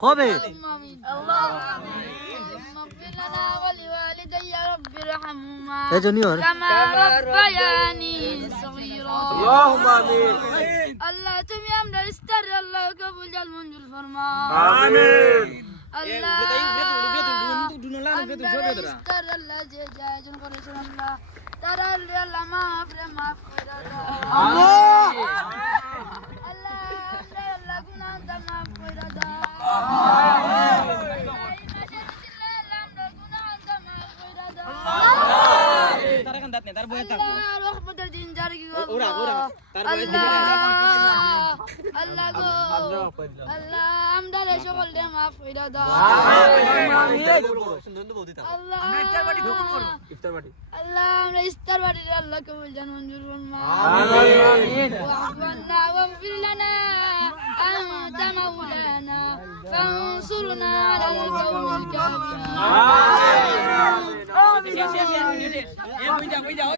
কবে اغفر لنا ولوالدي رب ارحمهما এই জুনিয়র كما ربياني صغيرا اللهم آمين আল্লাহ তুমি আমরা ইস্তার আল্লাহ কবুল জাল মঞ্জুর ফরমা آمين আল্লাহ ইস্তার আল্লাহ যে আয়োজন করেছেন আল্লাহ তারা আল্লাহ মাফ করে দাও আল্লাহ আল্লাহ আল্লাহ গুনাহ মাফ করে দাও রহমতের দিন জারি আল্লাহ গো আল্লাহ আমরা সকলকে মাফ করে দাও আল্লাহ আল্লাহ আমরা ইফতার বাড়ি আল্লাহ কবুল জান মঞ্জুর ফরমা আমিন ওয়াফনা ওয়াগফির লানা আনতা মাওলানা ফানসুরনা আলাল কওমিল কাফিরিন আমিন